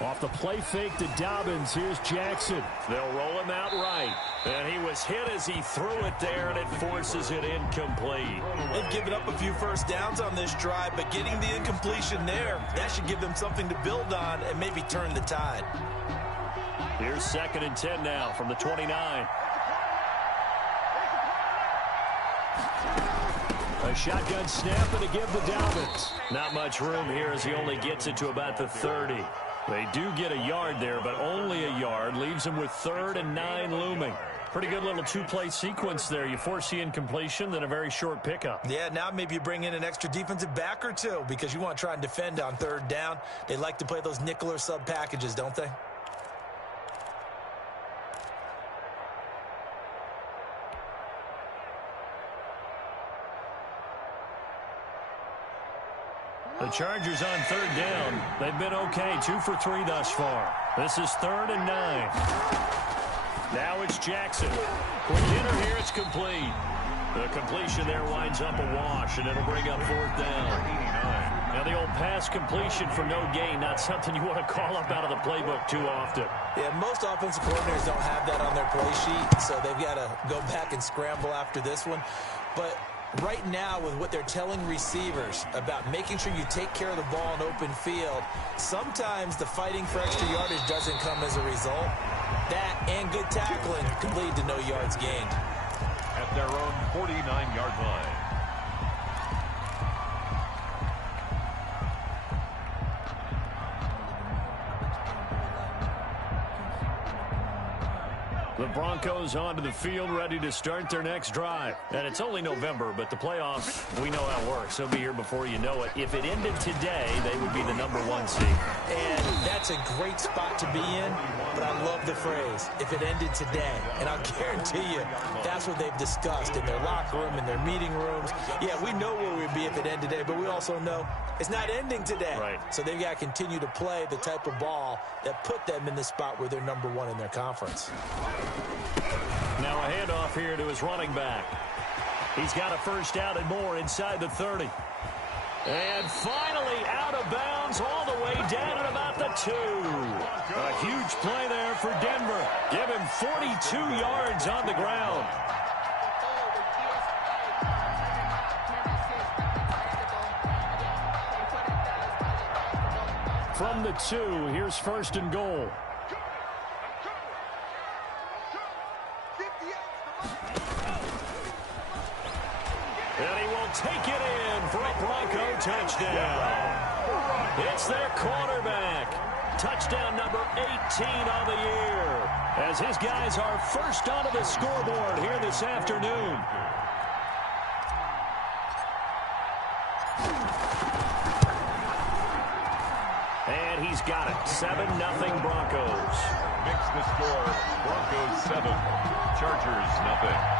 Off the play fake to Dobbins. Here's Jackson. They'll roll him out right. And he was hit as he threw it there, and it forces it incomplete. They've given up a few first downs on this drive, but getting the incompletion there, that should give them something to build on and maybe turn the tide. Here's 2nd and 10 now from the 29. A shotgun snap and a give to Dobbins. Not much room here as he only gets it to about the 30. They do get a yard there, but only a yard. Leaves them with 3rd and 9 looming. Pretty good little two-play sequence there. You force the incompletion, then a very short pickup. Yeah, now maybe you bring in an extra defensive back or two because you want to try and defend on 3rd down. They like to play those nickel or sub packages, don't they? The Chargers on 3rd down. They've been okay, 2 for 3 thus far. This is 3rd and 9. Now it's Jackson. Quick hitter here, it's complete. The completion there winds up a wash, and it'll bring up 4th down. Now the old pass completion for no gain, not something you want to call up out of the playbook too often. Yeah, most offensive coordinators don't have that on their play sheet, so they've got to go back and scramble after this one. But right now, with what they're telling receivers about making sure you take care of the ball in open field, sometimes the fighting for extra yardage doesn't come as a result. That and good tackling could lead to no yards gained. At their own 49-yard line. The Broncos onto the field, ready to start their next drive. And it's only November, but the playoffs, we know how it works. They'll be here before you know it. If it ended today, they would be the #1 seed. And that's a great spot to be in, but I love the phrase, if it ended today. And I'll guarantee you, that's what they've discussed in their locker room, in their meeting rooms. Yeah, we know where we'd be if it ended today, but we also know it's not ending today. Right. So they've got to continue to play the type of ball that put them in the spot where they're #1 in their conference. Now a handoff here to his running back. He's got a first down and more inside the 30. And finally out of bounds all the way down at about the 2. A huge play there for Denver. Give him 42 yards on the ground. From the 2, here's 1st and goal. And he will take it in for a Bronco touchdown. It's their quarterback. Touchdown number 18 on the year. As his guys are first onto the scoreboard here this afternoon. And he's got it. 7-0 Broncos. Mix the score. Broncos 7. Chargers 0.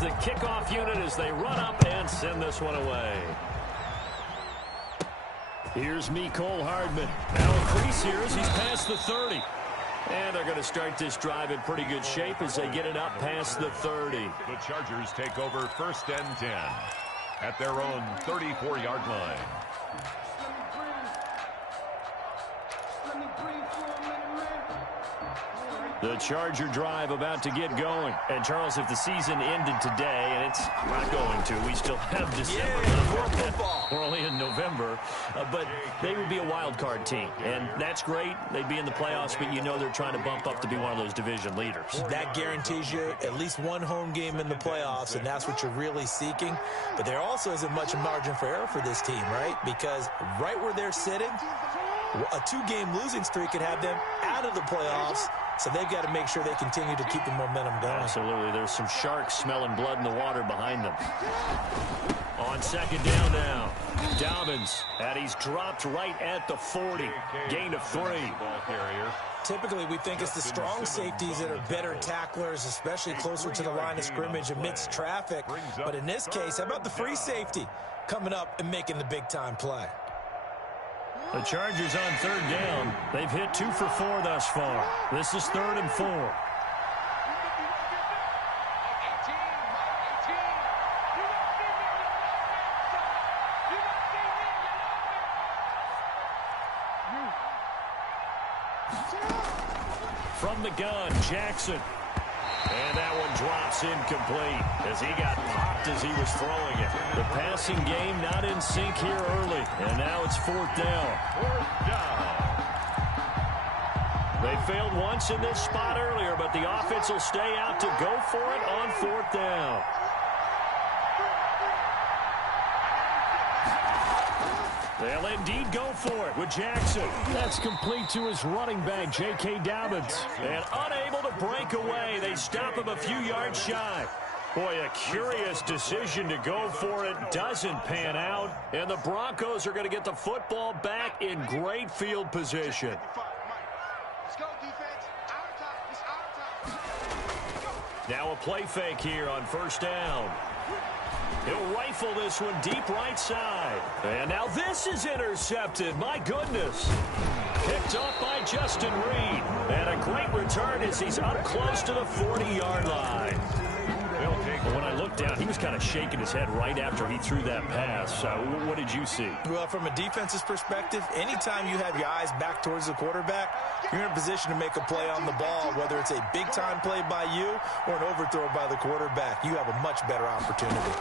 The kickoff unit as they run up and send this one away. Here's Mecole Hardman. Now a crease here as he's past the 30. And they're going to start this drive in pretty good shape as they get it up past the 30. The Chargers take over 1st and 10 at their own 34-yard line. The Charger drive about to get going. And, Charles, if the season ended today, and it's not going to, we still have December. We're only in November. But they would be a wild card team. And that's great. They'd be in the playoffs, but you know they're trying to bump up to be one of those division leaders. That guarantees you at least one home game in the playoffs, and that's what you're really seeking. But there also isn't much margin for error for this team, right? Because right where they're sitting, a 2-game losing streak could have them out of the playoffs. So they've got to make sure they continue to keep the momentum going. Absolutely. There's some sharks smelling blood in the water behind them. On second down now, Dobbins, and he's dropped right at the 40. Gain of 3. Typically, we think it's the strong safeties that are better tacklers, especially closer to the line of scrimmage amidst traffic. But in this case, how about the free safety coming up and making the big-time play? The Chargers on third down. They've hit 2 for 4 thus far. This is 3rd and 4. From the gun, Jackson. And that one drops incomplete as he got popped as he was throwing it. The passing game not in sync here early. And now it's 4th down. They failed once in this spot earlier, but the offense will stay out to go for it on 4th down. They'll indeed go for it with Jackson. That's complete to his running back, J.K. Dobbins. And unable to break away, they stop him a few yards shy. Boy, a curious decision to go for it. Doesn't pan out. And the Broncos are going to get the football back in great field position. Now a play fake here on 1st down. He'll rifle this one deep right side. And now this is intercepted. My goodness. Picked off by Justin Reed. And a great return as he's up close to the 40-yard line. When I looked down, he was kind of shaking his head right after he threw that pass. What did you see? Well, from a defense's perspective, anytime you have your eyes back towards the quarterback, you're in a position to make a play on the ball, whether it's a big-time play by you or an overthrow by the quarterback. You have a much better opportunity.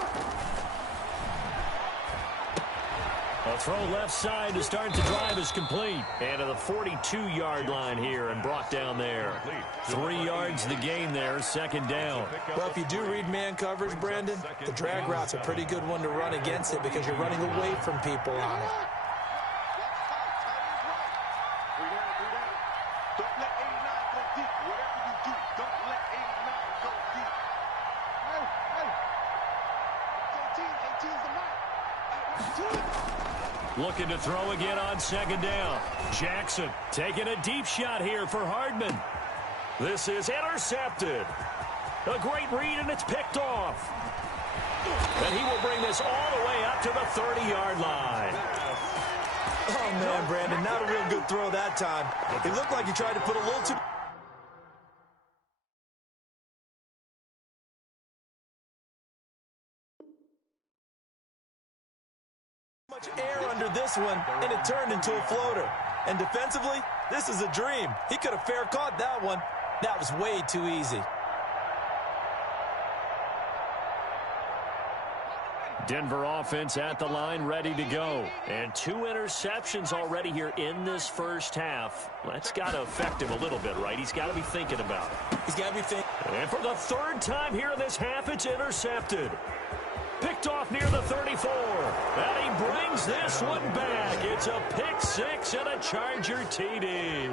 A throw left side to start the drive is complete. And to the 42-yard line here and brought down there. 3 yards the gain there, 2nd down. Well, if you do read man coverage, Brandon, the drag route's a pretty good one to run against it because you're running away from people on it. Looking to throw again on 2nd down. Jackson taking a deep shot here for Hardman. This is intercepted. A great read, and it's picked off. And he will bring this all the way up to the 30-yard line. Oh, man, Brandon, not a real good throw that time. It looked like he tried to put a little too much air under this one, and it turned into a floater. And defensively, this is a dream. He could have fair caught that one. That was way too easy. Denver offense at the line, ready to go. And 2 interceptions already here in this first half. That's got to affect him a little bit, right? He's got to be thinking about it. He's got to be thinking. And for the 3rd time here in this half, it's intercepted. Picked off near the 34. And he brings this one back. It's a pick 6 and a Charger TD.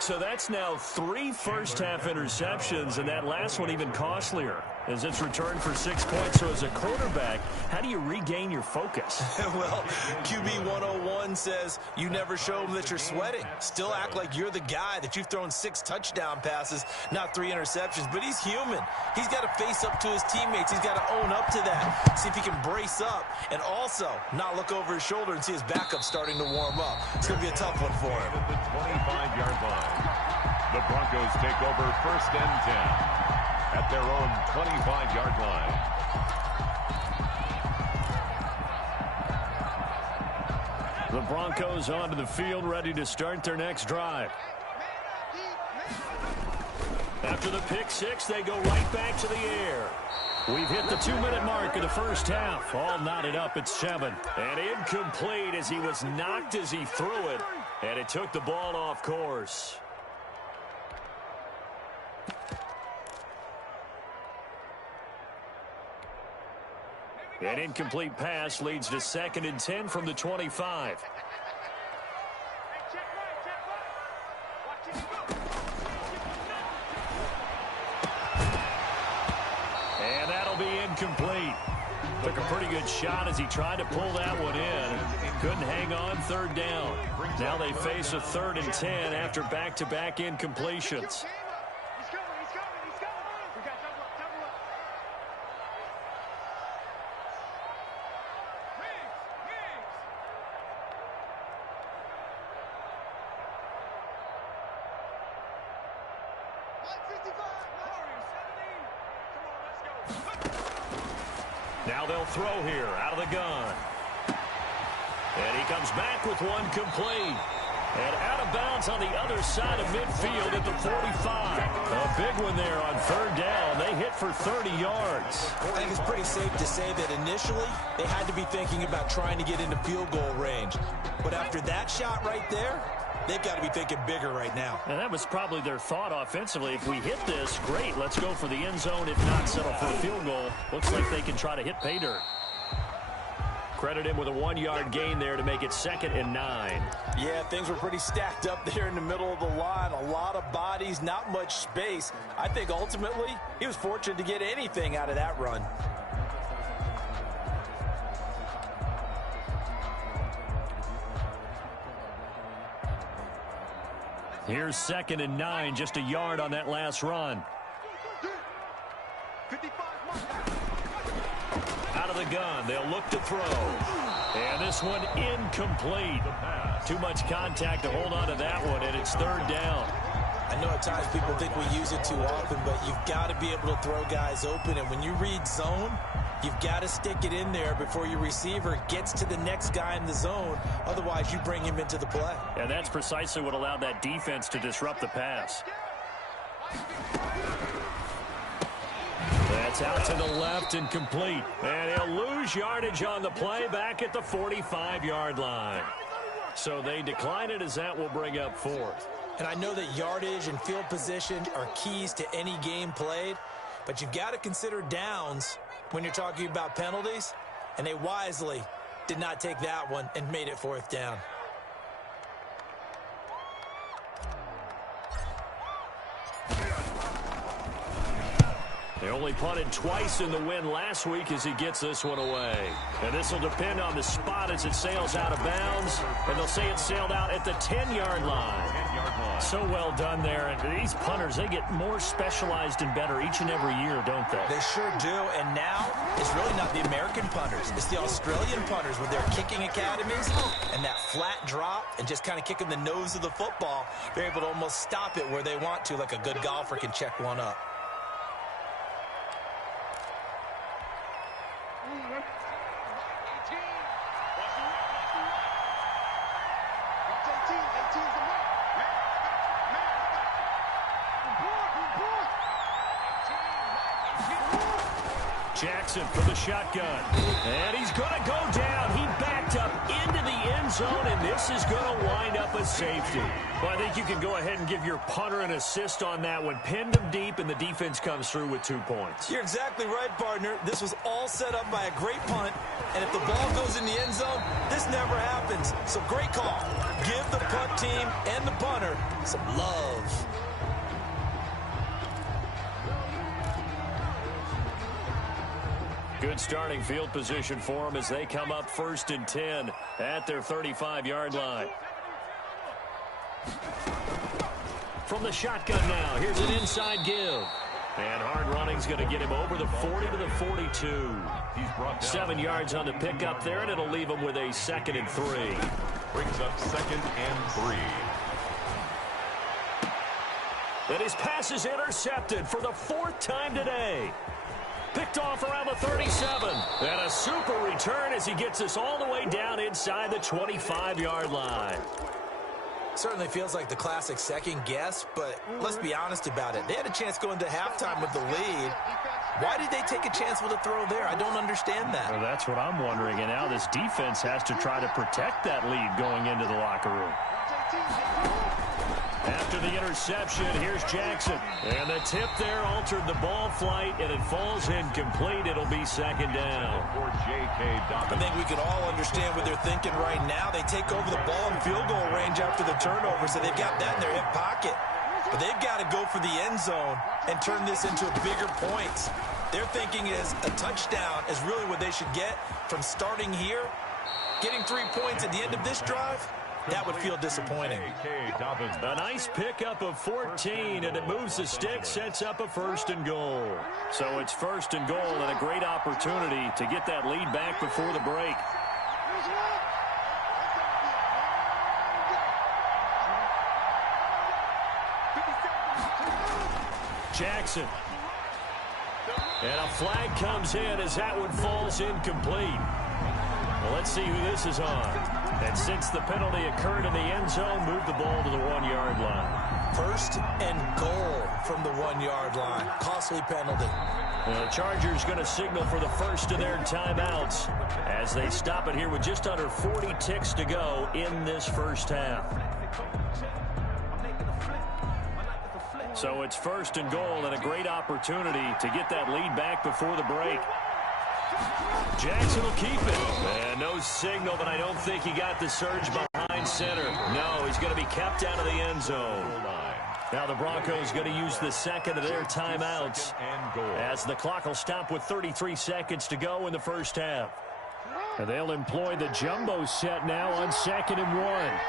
So that's now 3 first-half interceptions, and that last one even costlier as it's returned for 6 points. So as a quarterback, how do you regain your focus? Well, QB 101 says you never show them that you're sweating. Still act like you're the guy that you've thrown 6 touchdown passes, not 3 interceptions. But he's human. He's got to face up to his teammates. He's got to own up to that. See if he can brace up and also not look over his shoulder and see his backup starting to warm up. It's going to be a tough one for him. The 25-yard line. The Broncos take over 1st and 10 at their own 25-yard line. The Broncos onto the field, ready to start their next drive. After the pick 6, they go right back to the air. We've hit the 2-minute mark of the first half. All knotted up at 7. And incomplete as he was knocked as he threw it. And it took the ball off course. An incomplete pass leads to 2nd and 10 from the 25. And that'll be incomplete. Took a pretty good shot as he tried to pull that one in. Couldn't hang on, third down. Now they face a 3rd and 10 after back-to-back incompletions. Now they'll throw here out of the gun. And he comes back with one complete. And out of bounds on the other side of midfield at the 45. A big one there on 3rd down. They hit for 30 yards. I think it's pretty safe to say that initially they had to be thinking about trying to get into field goal range. But after that shot right there, they've got to be thinking bigger right now. And that was probably their thought offensively. If we hit this, great. Let's go for the end zone. If not, settle for a field goal. Looks like they can try to hit pay dirt. Credit him with a 1-yard gain there to make it 2nd and 9. Yeah, things were pretty stacked up there in the middle of the line. A lot of bodies, not much space. I think ultimately he was fortunate to get anything out of that run. Here's 2nd and 9, just a yard on that last run. Out of the gun, they'll look to throw. And this one incomplete. Too much contact to hold on to that one, and it's 3rd down. I know at times people think we use it too often, but you've got to be able to throw guys open. And when you read zone, you've got to stick it in there before your receiver gets to the next guy in the zone. Otherwise, you bring him into the play. And that's precisely what allowed that defense to disrupt the pass. That's out to the left and complete. And he'll lose yardage on the play back at the 45-yard line. So they decline it as that will bring up 4th. And I know that yardage and field position are keys to any game played, but you've got to consider downs when you're talking about penalties, and they wisely did not take that one and made it 4th down. They only punted twice in the win last week as he gets this one away. And this will depend on the spot as it sails out of bounds. And they'll say it sailed out at the 10-yard line. So well done there. And these punters, they get more specialized and better each and every year, don't they? They sure do. And now it's really not the American punters. It's the Australian punters with their kicking academies and that flat drop and just kind of kicking the nose of the football. They're able to almost stop it where they want to, like a good golfer can check one up. Jackson for the shotgun. And he's going to go down. He backed up into the end zone, and this is going to wind up a safety. Well, I think you can go ahead and give your punter an assist on that one. Pinned him deep, and the defense comes through with 2 points. You're exactly right, partner. This was all set up by a great punt, and if the ball goes in the end zone, this never happens. So great call. Give the punt team and the punter some love. Good starting field position for them as they come up 1st and 10 at their 35-yard line. From the shotgun now, here's an inside give. And hard running's going to get him over the 40 to the 42. 7 yards on the pickup there, and it'll leave him with a 2nd and 3. Brings up 2nd and 3. And his pass is intercepted for the 4th time today. Picked off around the 37. And a super return as he gets us all the way down inside the 25-yard line. Certainly feels like the classic second guess, but let's be honest about it. They had a chance going to halftime with the lead. Why did they take a chance with a throw there? I don't understand that. Well, that's what I'm wondering. And now this defense has to try to protect that lead going into the locker room. After the interception, here's Jackson. And the tip there altered the ball flight, and it falls incomplete. It'll be 2nd down. I think we can all understand what they're thinking right now. They take over the ball in field goal range after the turnover, so they've got that in their hip pocket. But they've got to go for the end zone and turn this into a bigger point. Their thinking is a touchdown is really what they should get from starting here. Getting 3 points at the end of this drive, that would feel disappointing. A nice pickup of 14, and it moves the stick, sets up a 1st and goal. So it's 1st and goal and a great opportunity to get that lead back before the break. Jackson. And a flag comes in as that one falls incomplete. Well, let's see who this is on. And since the penalty occurred in the end zone, move the ball to the 1-yard line. 1st and goal from the 1-yard line. Costly penalty. The Chargers going to signal for the first of their timeouts as they stop it here with just under 40 ticks to go in this first half. So it's 1st and goal and a great opportunity to get that lead back before the break. Jackson will keep it. And no signal, but I don't think he got the surge behind center. No, he's going to be kept out of the end zone. Now the Broncos going to use the second of their timeouts as the clock will stop with 33 seconds to go in the first half. And they'll employ the jumbo set now on 2nd and 1.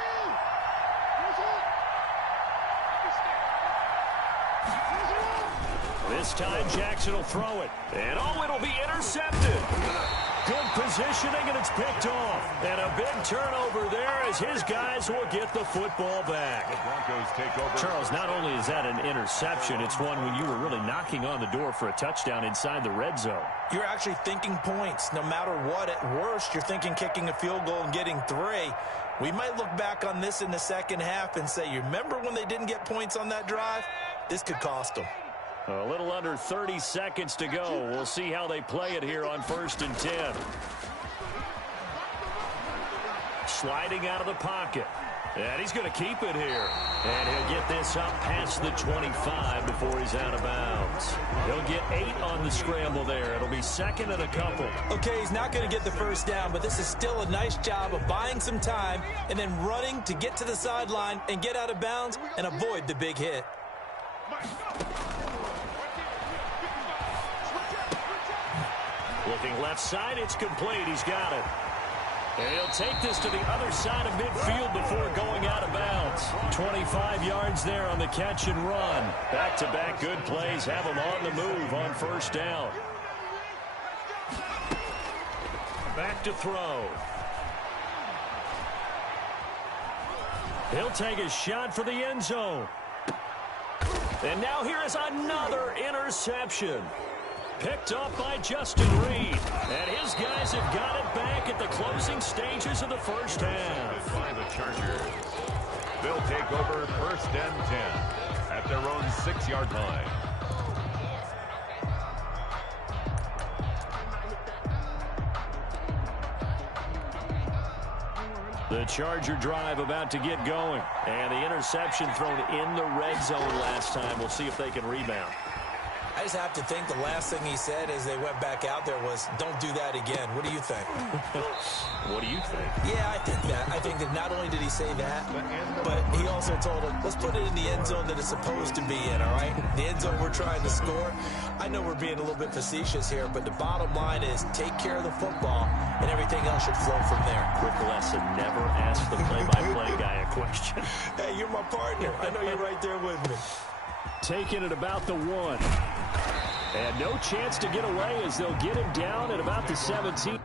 This time Jackson will throw it. And it'll be intercepted. Good positioning, and it's picked off. And a big turnover there as his guys will get the football back. The Broncos take over. Charles, not only is that an interception, it's one when you were really knocking on the door for a touchdown inside the red zone. You're actually thinking points. No matter what, at worst, you're thinking kicking a field goal and getting 3. We might look back on this in the second half and say, you remember when they didn't get points on that drive? This could cost them. A little under 30 seconds to go. We'll see how they play it here on 1st and 10. Sliding out of the pocket. And he's going to keep it here. And he'll get this up past the 25 before he's out of bounds. He'll get 8 on the scramble there. It'll be 2nd and a couple. Okay, he's not going to get the first down, but this is still a nice job of buying some time and then running to get to the sideline and get out of bounds and avoid the big hit. Looking left side, it's complete. He's got it. And he'll take this to the other side of midfield before going out of bounds. 25 yards there on the catch and run. Back-to-back good plays have him on the move on 1st down. Back to throw. He'll take a shot for the end zone. And now here is another interception. Picked up by Justin Reed. And his guys have got it back at the closing stages of the first half. By the Chargers. They'll take over 1st and 10 at their own 6-yard line. The Charger drive about to get going. And the interception thrown in the red zone last time. We'll see if they can rebound. I just have to think the last thing he said as they went back out there was, don't do that again. What do you think? What do you think? Yeah, I think that. I think that not only did he say that, but he also told him, let's put it in the end zone that it's supposed to be in, all right? The end zone we're trying to score. I know we're being a little bit facetious here, but the bottom line is take care of the football, and everything else should flow from there. Quick lesson, never ask the play-by-play guy a question. Hey, you're my partner. I know you're right there with me. Taking it about the 1. And no chance to get away as they'll get him down at about the 17.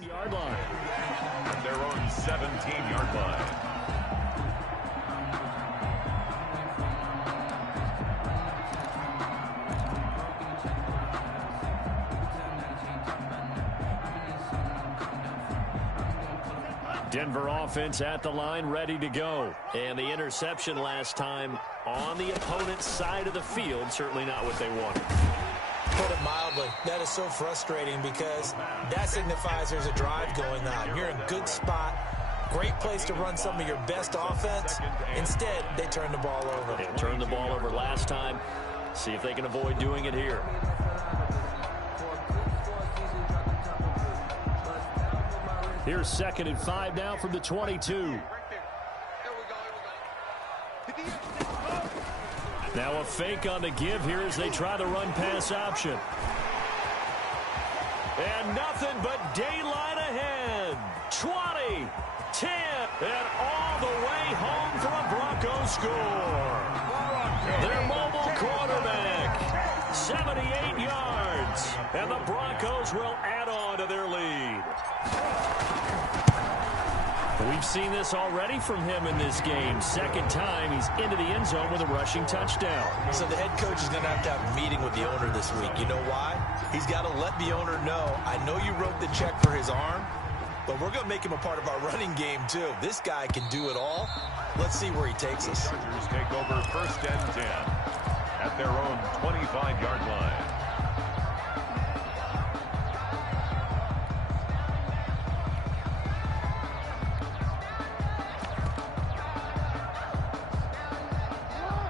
Yard line. At their own 17-yard line. Denver offense at the line, ready to go. And the interception last time on the opponent's side of the field, certainly not what they wanted. Put it mildly, that is so frustrating because that signifies there's a drive going on. You're in a good spot, great place to run some of your best offense. Instead, they turn the ball over. They turned the ball over last time. See if they can avoid doing it here. Here's 2nd and 5 now from the 22. Now a fake on the give here as they try the run-pass option. And nothing but daylight ahead. 20, 10, and all the way home for a Broncos score. Their mobile quarterback, 78 yards, and the Broncos will add on to their lead. We've seen this already from him in this game. 2nd time he's into the end zone with a rushing touchdown. So the head coach is going to have a meeting with the owner this week. You know why? He's got to let the owner know, I know you wrote the check for his arm, but we're going to make him a part of our running game too. This guy can do it all. Let's see where he takes us. The Chargers take over 1st and 10 at their own 25-yard line.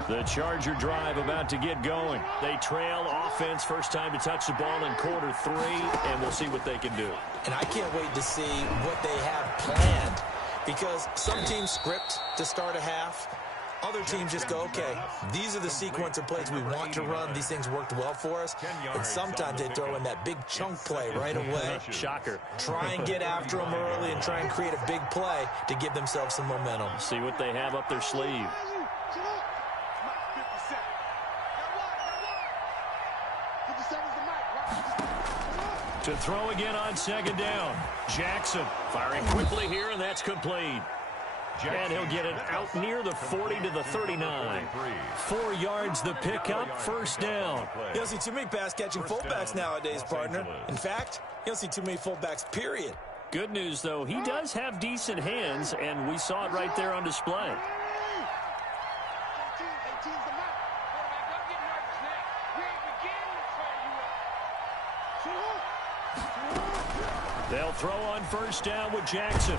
The Charger drive about to get going. They trail offense, first time to touch the ball in quarter 3, and we'll see what they can do. And I can't wait to see what they have planned, because some teams script to start a half. Other teams just go, okay, these are the sequence of plays we want to run. These things worked well for us. And sometimes they throw in that big chunk play right away. Shocker. Try and get after them early and try and create a big play to give themselves some momentum. See what they have up their sleeve. To throw again on 2nd down. Jackson firing quickly here, and that's complete. And he'll get it out near the 40 to the 39. 4 yards the pickup, 1st down. You don't see too many pass-catching fullbacks nowadays, partner. In fact, you don't see too many fullbacks, period. Good news, though, he does have decent hands, and we saw it right there on display. They'll throw on 1st down with Jackson.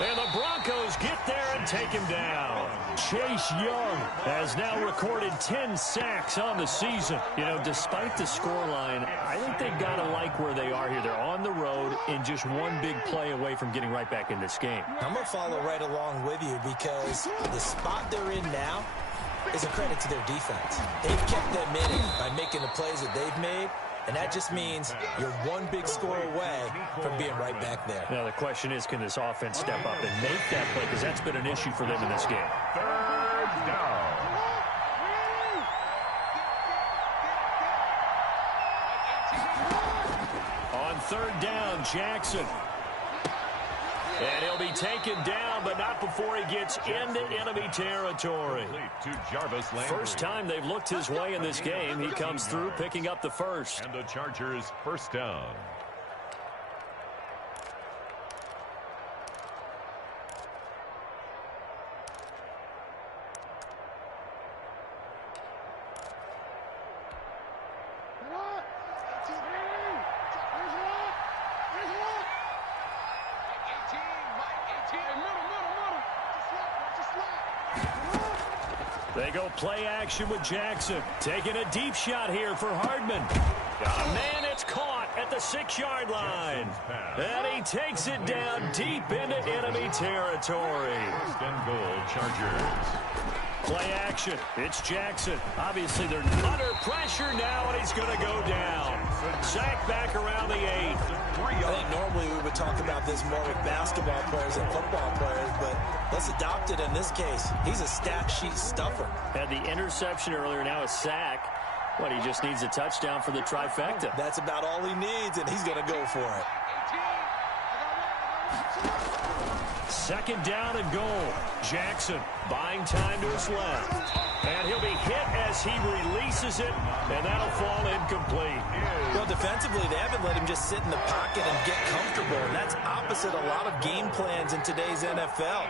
And the Broncos get there and take him down. Chase Young has now recorded 10 sacks on the season. You know, despite the scoreline, I think they've got to like where they are here. They're on the road and just one big play away from getting right back in this game. I'm going to follow right along with you, because the spot they're in now is a credit to their defense. They've kept them in it by making the plays that they've made. And that just means you're one big score away from being right back there. Now, the question is, can this offense step up and make that play? Because that's been an issue for them in this game. 3rd down. On 3rd down, Jackson. And he'll be taken down, but not before he gets into enemy territory. To Jarvis Landry. First time they've looked his way in this game. He comes through picking up the 1st. And the Chargers 1st down. They go play action with Jackson. Taking a deep shot here for Hardman. Man, it's caught at the 6-yard line. And he takes it down deep into enemy territory. 1st and goal, Chargers. Play action. It's Jackson. Obviously, they're under pressure now, and he's going to go down. Sack back around the 8. I think normally we would talk about this more with basketball players and football players, but let's adopt it in this case. He's a stat sheet stuffer. Had the interception earlier, now a sack. What, he just needs a touchdown for the trifecta. That's about all he needs, and he's going to go for it. 2nd down and goal. Jackson buying time to his left. And he'll be hit as he releases it, and that'll fall incomplete. Well, defensively, they haven't let him just sit in the pocket and get comfortable, and that's opposite a lot of game plans in today's NFL.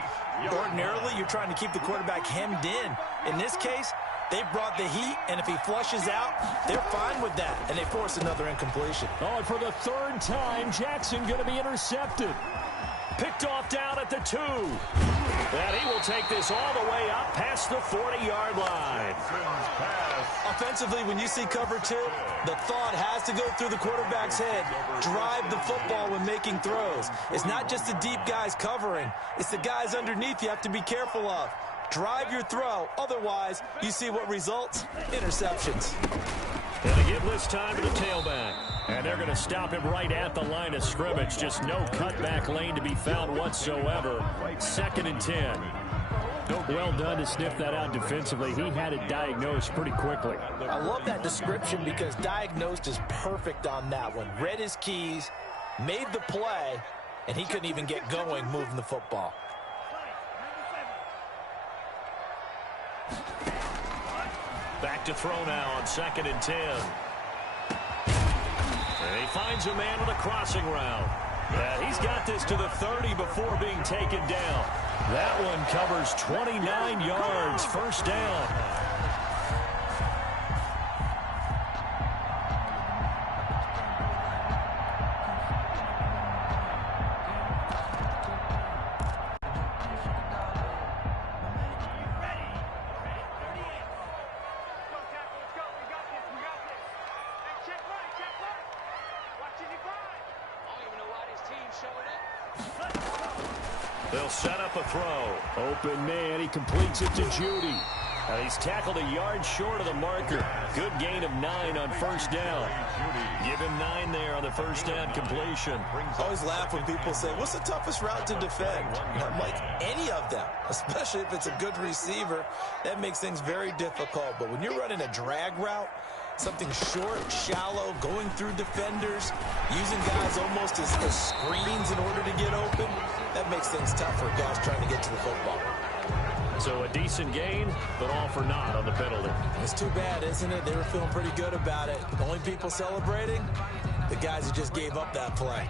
Ordinarily, you're trying to keep the quarterback hemmed in. In this case, they brought the heat, and if he flushes out, they're fine with that, and they force another incompletion. Oh, and for the 3rd time, Jackson going to be intercepted. Picked off down at the 2. And he will take this all the way up past the 40-yard line. Offensively, when you see cover 2, the thought has to go through the quarterback's head. Drive the football when making throws. It's not just the deep guys covering. It's the guys underneath you have to be careful of. Drive your throw. Otherwise, you see what results? Interceptions. And they give this time to the tailback. And they're going to stop him right at the line of scrimmage. Just no cutback lane to be found whatsoever. 2nd and 10. Well done to sniff that out defensively. He had it diagnosed pretty quickly. I love that description because diagnosed is perfect on that one. Read his keys, made the play, and he couldn't even get going moving the football. Back to throw now on 2nd and 10. And he finds a man with a crossing route. And he's got this to the 30 before being taken down. That one covers 29 yards. First down. They'll set up a throw. Open man. He completes it to Judy. And he's tackled a yard short of the marker. Good gain of 9 on first down. Give him 9 there on the first down completion. I always laugh when people say, what's the toughest route to defend? And I'm like, any of them, especially if it's a good receiver. That makes things very difficult. But when you're running a drag route, something short, shallow, going through defenders, using guys almost as screens in order to get open, that makes things tough for guys trying to get to the football. So a decent gain, but all for naught on the penalty. It's too bad, isn't it? They were feeling pretty good about it. The only people celebrating, the guys who just gave up that play.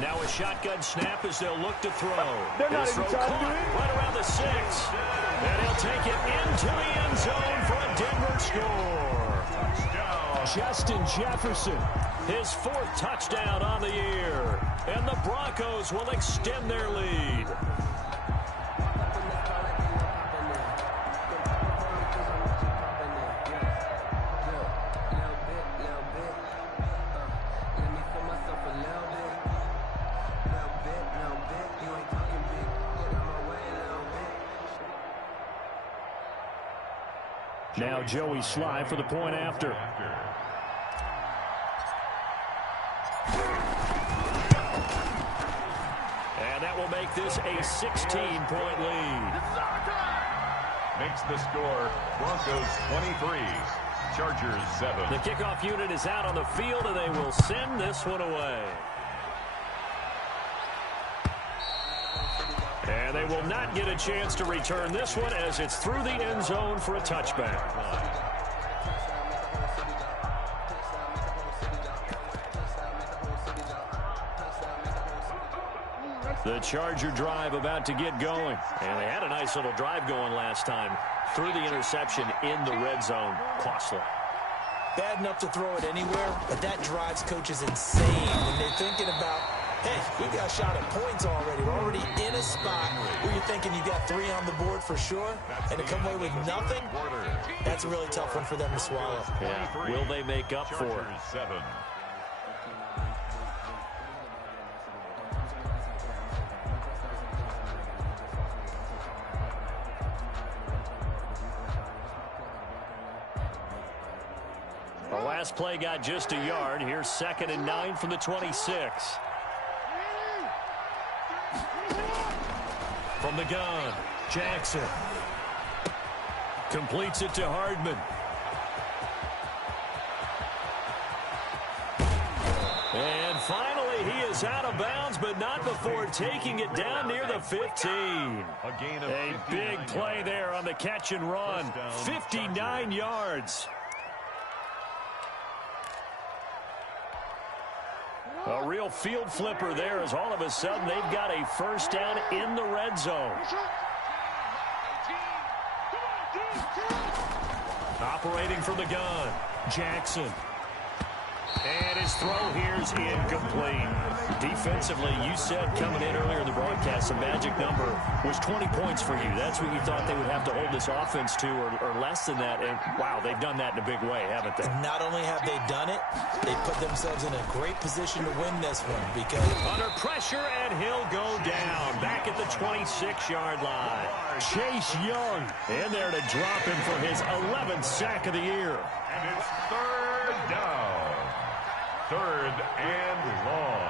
Now a shotgun snap as they'll look to throw. They're not His throw even trying to do caught it. right around the 6. And he'll take it into the end zone for a Denver score. Justin Jefferson, his 4th touchdown on the year. And the Broncos will extend their lead. Now Joey Sly for the point after. And that will make this a 16-point lead. Makes the score Broncos 23, Chargers 7. The kickoff unit is out on the field, and they will send this one away. And they will not get a chance to return this one as it's through the end zone for a touchback. The Charger drive about to get going. And they had a nice little drive going last time. Through the interception in the red zone. Costly. Bad enough to throw it anywhere, but that drives coaches insane when they're thinking about, hey, we've got a shot at points already. We're already in a spot where you're thinking you got 3 on the board for sure, and to come away with nothing, that's a really tough one for them to swallow. Yeah. Will they make up for it? 7. The last play got just a yard. Here's 2nd and 9 from the 26. From the gun, Jackson completes it to Hardman. And finally, he is out of bounds, but not before taking it down near the 15. A big play there on the catch and run. 59 yards. A real field flipper there as all of a sudden they've got a first down in the red zone. Operating from the gun, Jackson. And his throw here is incomplete. Defensively, you said coming in earlier in the broadcast, the magic number was 20 points for you. That's what you thought they would have to hold this offense to, or less than that. And, wow, they've done that in a big way, haven't they? Not only have they done it, they put themselves in a great position to win this one because... Under pressure, and he'll go down. Back at the 26-yard line. Chase Young in there to drop him for his 11th sack of the year. And it's third down. Third and long.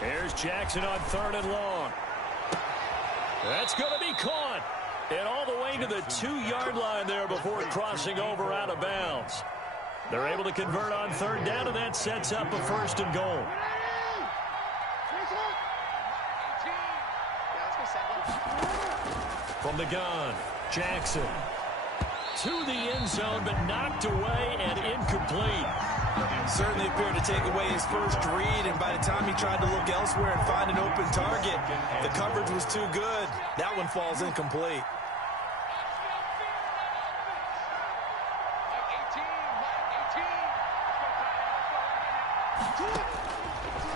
Here's Jackson on third and long. That's going to be caught. And all the way to the 2-yard line there before crossing over out of bounds. They're able to convert on third down, and that sets up a first and goal. From the gun, Jackson to the end zone, but knocked away and incomplete. Certainly appeared to take away his first read, and by the time he tried to look elsewhere and find an open target, the coverage was too good. That one falls incomplete.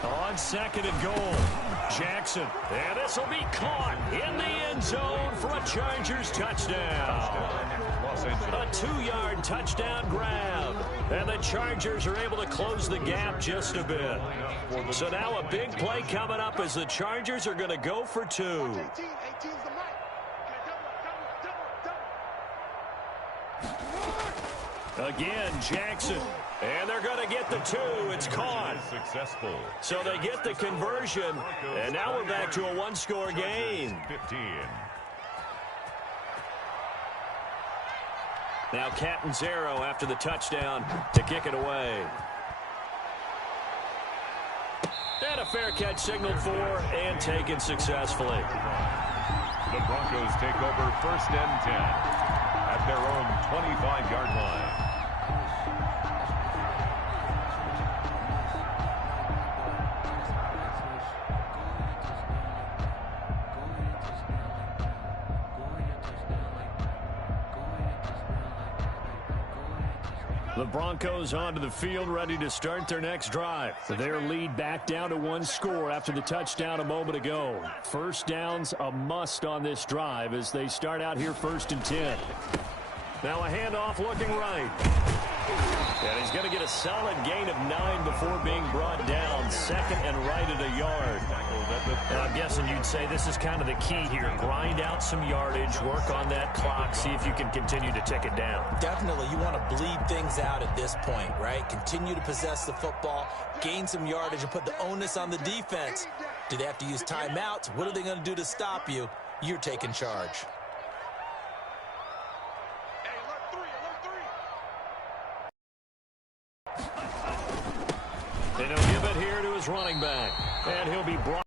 On second and goal, Jackson. And this will be caught in the end zone for a Chargers touchdown. A 2-yard touchdown grab. And the Chargers are able to close the gap just a bit. So now a big play coming up as the Chargers are going to go for 2. Again, Jackson. And they're going to get the 2. It's caught. Successful. So they get the conversion. And now we're back to a one-score game. 15. Now Catanzaro after the touchdown to kick it away. And a fair catch signaled for and taken successfully. The Broncos take over first and 10 at their own 25-yard line. The Broncos onto the field, ready to start their next drive. Their lead back down to 1 score after the touchdown a moment ago. First down's a must on this drive as they start out here first and 10. Now a handoff looking right. And he's going to get a solid gain of 9 before being brought down. Second and right at a yard. And I'm guessing you'd say this is kind of the key here. Grind out some yardage, work on that clock, see if you can continue to tick it down. Definitely, you want to bleed things out at this point, right? Continue to possess the football, gain some yardage, and put the onus on the defense. Do they have to use timeouts? What are they going to do to stop you? You're taking charge. And he'll give it here to his running back. And he'll be brought.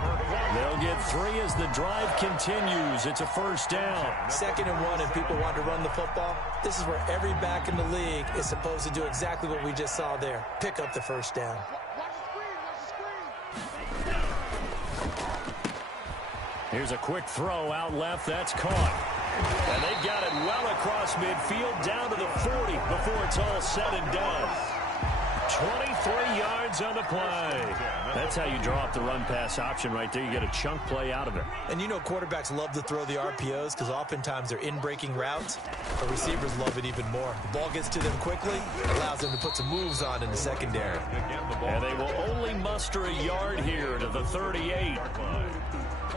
They'll get 3 as the drive continues. It's a first down. 2nd and 1, and people want to run the football. This is where every back in the league is supposed to do exactly what we just saw there. Pick up the first down. Here's a quick throw out left. That's caught. And they've got it well across midfield down to the 40 before it's all said and done. 23 yards on the play. That's how you draw up the run-pass option right there. You get a chunk play out of it. And you know quarterbacks love to throw the RPOs because oftentimes they're in-breaking routes. But receivers love it even more. The ball gets to them quickly, allows them to put some moves on in the secondary. And they will only muster a yard here to the 38.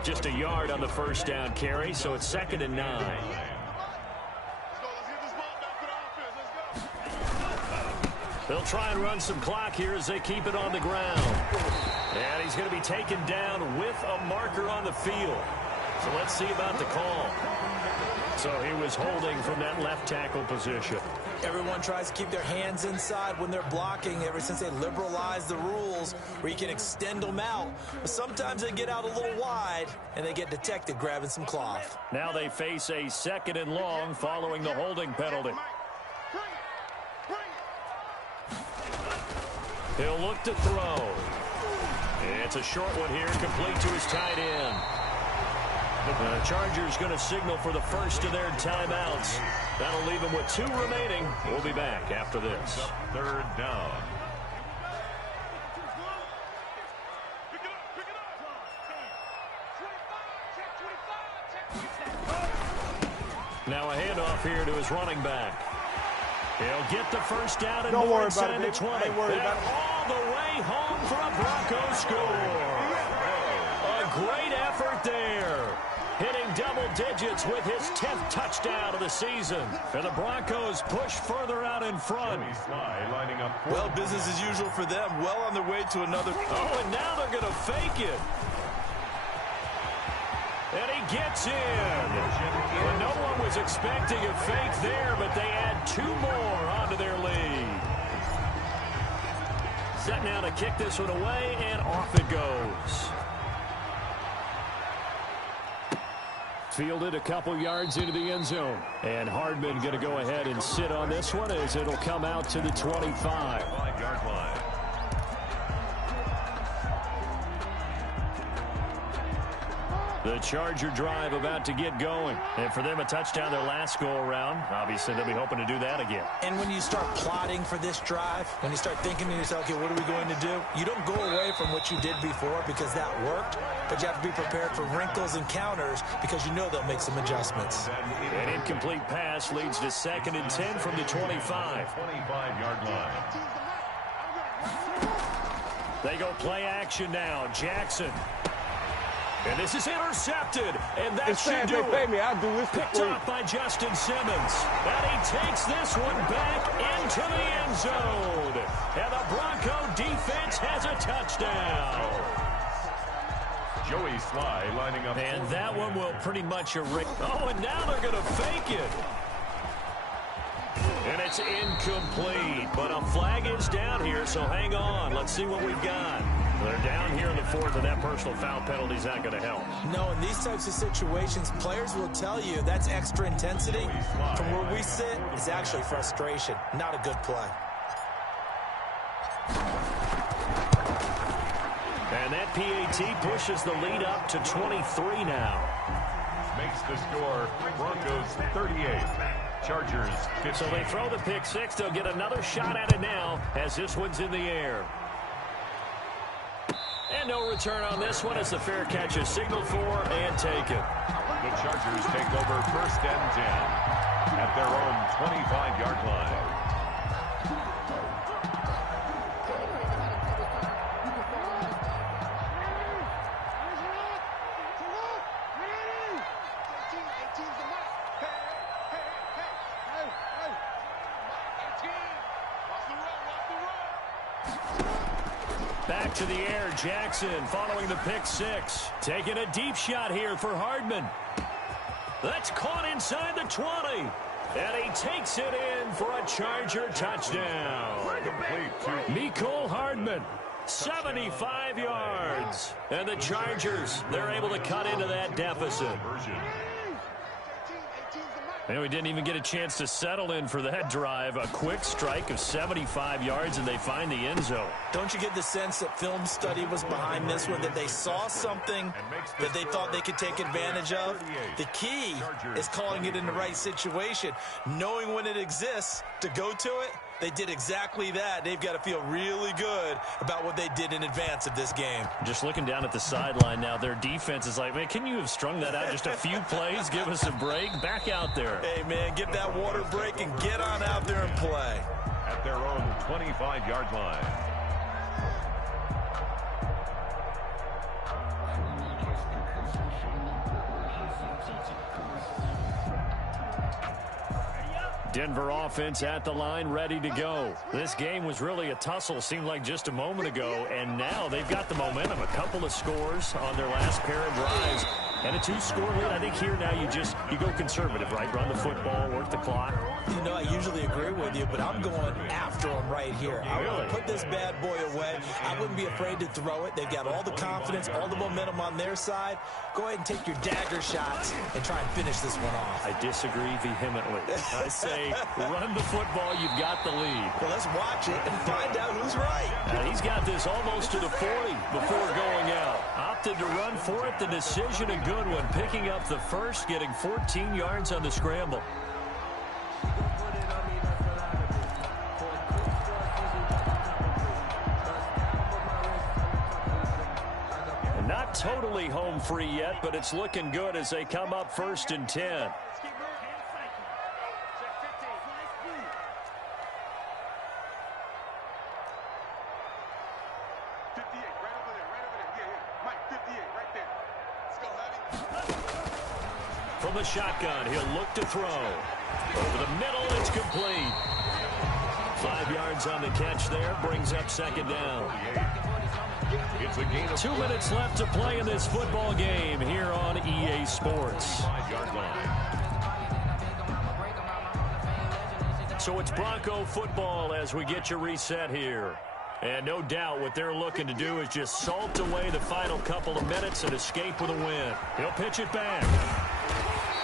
Just a yard on the first down carry, so it's 2nd and 9. They'll try and run some clock here as they keep it on the ground. And he's going to be taken down with a marker on the field. So let's see about the call. So he was holding from that left tackle position. Everyone tries to keep their hands inside when they're blocking ever since they liberalized the rules where you can extend them out. But sometimes they get out a little wide and they get detected grabbing some cloth. Now they face a 2nd and long following the holding penalty. He'll look to throw. It's a short one here, complete to his tight end. The Chargers going to signal for the first of their timeouts. That'll leave them with 2 remaining. We'll be back after this. 3rd down. Now a handoff here to his running back. He'll get the first down and Don't more worry about inside it, the baby. 20. I ain't worried about And all the way home for a Broncos score. A great effort there. Hitting double digits with his 10th touchdown of the season. And the Broncos push further out in front. Joey Sly lining up. Well, business as usual for them. Well on their way to another. Oh, and now they're going to fake it. And he gets in. And no one was expecting a fake there, but they add 2 more onto their lead. Set now to kick this one away, and off it goes. Fielded a couple yards into the end zone. And Hardman going to go ahead and sit on this one as it'll come out to the 25. 5-yard line. The Charger drive about to get going. And for them, a touchdown their last go-around. Obviously, they'll be hoping to do that again. And when you start plotting for this drive, when you start thinking to yourself, okay, what are we going to do? You don't go away from what you did before because that worked, but you have to be prepared for wrinkles and counters because you know they'll make some adjustments. An incomplete pass leads to 2nd and 10 from the 25. 25-yard line. They go play action now. Jackson. And this is intercepted. And that should do pay it. me. I'll do this for Picked free. off by Justin Simmons. And he takes this one back into the end zone. And the Bronco defense has a touchdown. Joey Sly lining up. And that one will pretty much erase. Oh, and now they're going to fake it. And it's incomplete. But a flag is down here, so hang on. Let's see what we've got. They're down here in the 4th, and that personal foul penalty is not going to help. No, in these types of situations, players will tell you that's extra intensity. From where we sit, it's actually frustration. Not a good play. And that PAT pushes the lead up to 23 now. Makes the score Broncos 38. Chargers 15. So they throw the pick 6. They'll get another shot at it now as this one's in the air. And no return on this one as the fair catch is signaled for and taken. The Chargers take over 1st and 10 at their own 25-yard line. Back to the air, Jackson following the pick 6. Taking a deep shot here for Hardman. That's caught inside the 20. And he takes it in for a Charger touchdown. Mecole Hardman, 75 yards. And the Chargers, they're able to cut into that deficit. And we didn't even get a chance to settle in for that drive. A quick strike of 75 yards, and they find the end zone. Don't you get the sense that film study was behind this one, that they saw something that they thought they could take advantage of? The key is calling it in the right situation, knowing when it exists to go to it. They did exactly that. They've got to feel really good about what they did in advance of this game. Just looking down at the sideline now, their defense is like, man, can you have strung that out just a few plays? Give us a break. Back out there. Hey, man, get that water break and get on out there and play. At their own 25-yard line. Denver offense at the line, ready to go. This game was really a tussle, seemed like just a moment ago, and now they've got the momentum. A couple of scores on their last pair of drives. And a 2-score lead. I think here now you go conservative, right? Run the football, work the clock. You know, I usually agree with you, but I'm going after them right here. I want to put this bad boy away. I wouldn't be afraid to throw it. They've got all the confidence, all the momentum on their side. Go ahead and take your dagger shots and try and finish this one off. I disagree vehemently. I say run the football. You've got the lead. Well, let's watch it and find out who's right. He's got this almost to the 40 before going out. Opted to run for it. The decision, a good one. Picking up the first, getting 14 yards on the scramble. And not totally home free yet, but it's looking good as they come up 1st and 10. From the shotgun, he'll look to throw. Over the middle, it's complete. 5 yards on the catch there, brings up 2nd down. It's a gain of 2 minutes left to play in this football game here on EA Sports. 5-yard line. So it's Bronco football as we get you reset here. And no doubt what they're looking to do is just salt away the final couple of minutes and escape with a win. He'll pitch it back.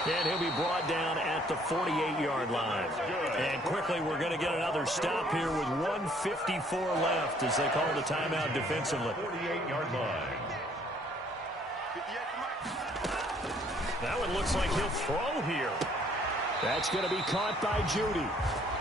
And he'll be brought down at the 48-yard line. And quickly, we're going to get another stop here with 1:54 left as they call the timeout defensively. 48-yard line. Now it looks like he'll throw here. That's going to be caught by Judy.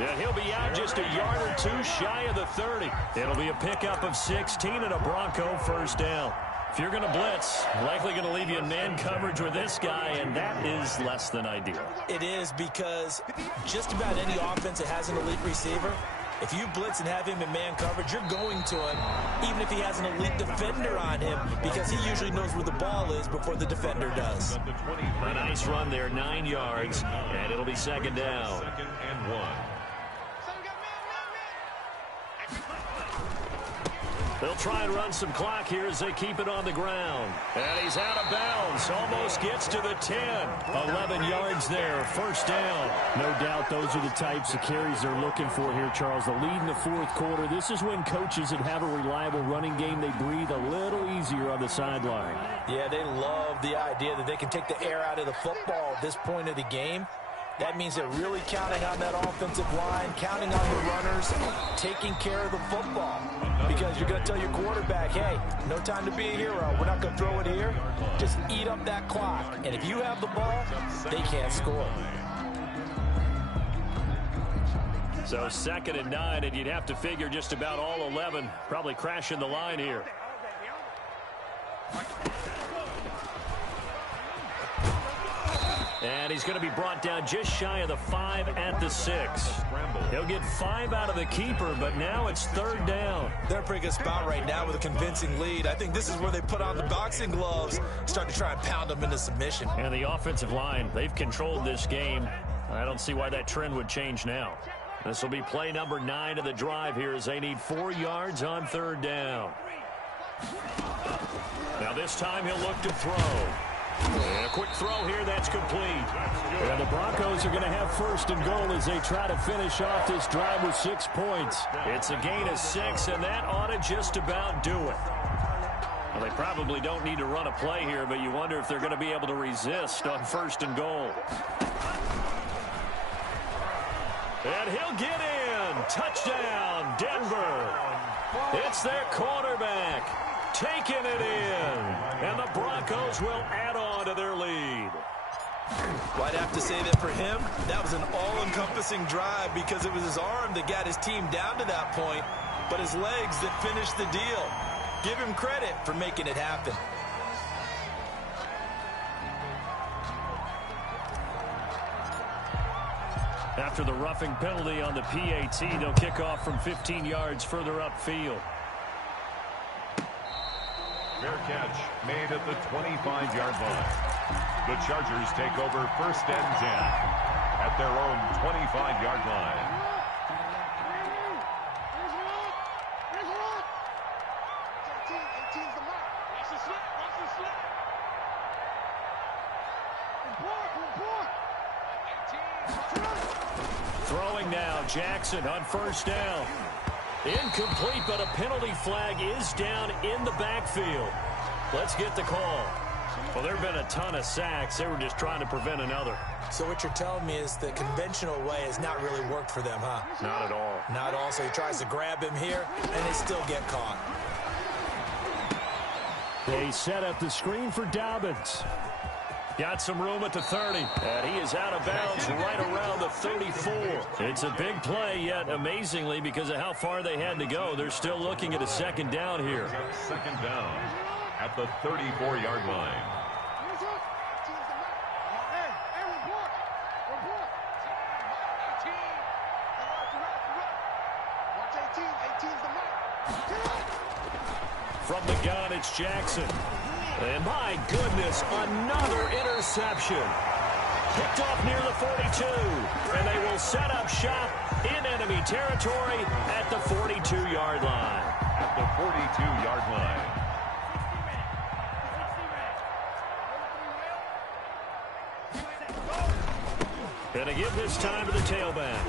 And he'll be out just a yard or two shy of the 30. It'll be a pickup of 16 and a Bronco 1st down. If you're going to blitz, likely going to leave you in man coverage with this guy, and that is less than ideal. It is, because just about any offense that has an elite receiver, if you blitz and have him in man coverage, you're going to him, even if he has an elite defender on him, because he usually knows where the ball is before the defender does. A nice run there, 9 yards, and it'll be 2nd down. 2nd and 1. They'll try and run some clock here as they keep it on the ground. And he's out of bounds. Almost gets to the 10. 11 yards there. 1st down. No doubt those are the types of carries they're looking for here, Charles. The lead in the 4th quarter. This is when coaches that have a reliable running game, they breathe a little easier on the sideline. Yeah, they love the idea that they can take the air out of the football at this point of the game. That means they're really counting on that offensive line, counting on the runners, taking care of the football. Because you're going to tell your quarterback, hey, no time to be a hero. We're not going to throw it here. Just eat up that clock. And if you have the ball, they can't score. So 2nd and 9, and you'd have to figure just about all 11 probably crashing the line here. And he's going to be brought down just shy of the 5 at the 6. He'll get 5 out of the keeper, but now it's 3rd down. They're in a pretty good spot right now with a convincing lead. I think this is where they put on the boxing gloves, start to try and pound them into submission. And the offensive line, they've controlled this game. I don't see why that trend would change now. This will be play number 9 of the drive here as they need 4 yards on 3rd down. Now this time he'll look to throw. And a quick throw here, that's complete. And the Broncos are going to have 1st and goal as they try to finish off this drive with 6 points. It's a gain of 6, and that ought to just about do it. Well, they probably don't need to run a play here, but you wonder if they're going to be able to resist on 1st and goal. And he'll get in. Touchdown, Denver. It's their quarterback taking it in. And the Broncos will add on to their lead. Well, I'd have to say that for him, that was an all-encompassing drive because it was his arm that got his team down to that point, but his legs that finished the deal. Give him credit for making it happen. After the roughing penalty on the PAT, they'll kick off from 15 yards further upfield. Fair catch made at the 25-yard line. The Chargers take over 1st and 10 at their own 25-yard line. Throwing now, Jackson on first down. Incomplete, but a penalty flag is down in the backfield. Let's get the call. Well, there have been a ton of sacks. They were just trying to prevent another. So what you're telling me is the conventional way has not really worked for them, huh? Not at all. Not at all. So he tries to grab him here, and they still get caught. They set up the screen for Dobbins. Got some room at the 30, and he is out of bounds right around the 34. It's a big play, yet amazingly, because of how far they had to go, they're still looking at a second down here. Second down at the 34-yard line. From the gun, it's Jackson. And my goodness, another interception. Picked off near the 42. And they will set up shop in enemy territory at the 42-yard line. At the 42-yard line. Gonna give this time to the tailback.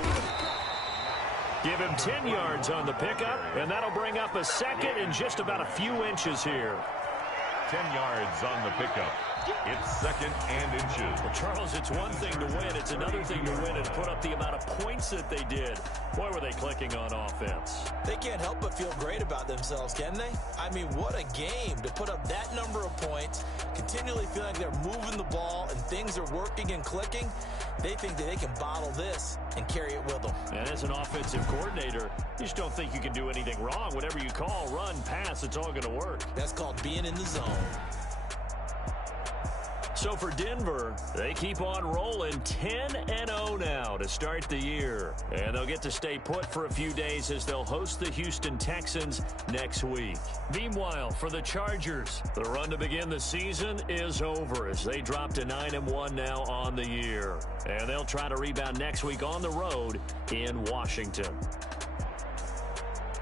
Give him 10 yards on the pickup, and that'll bring up a second in just about a few inches here. 10 yards on the pickup. It's second and inches. Well, Charles, it's one thing to win. It's another thing to win and put up the amount of points that they did. Boy, were they clicking on offense. They can't help but feel great about themselves, can they? I mean, what a game to put up that number of points, continually feeling like they're moving the ball and things are working and clicking. They think that they can bottle this and carry it with them. And as an offensive coordinator, you just don't think you can do anything wrong. Whatever you call, run, pass, it's all going to work. That's called being in the zone. So for Denver, they keep on rolling 10-0 now to start the year. And they'll get to stay put for a few days as they'll host the Houston Texans next week. Meanwhile, for the Chargers, the run to begin the season is over as they drop to 9-1 now on the year. And they'll try to rebound next week on the road in Washington.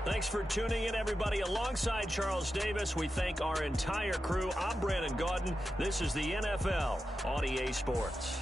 Thanks for tuning in, everybody. Alongside Charles Davis, we thank our entire crew. I'm Brandon Gaudin. This is the NFL on EA Sports.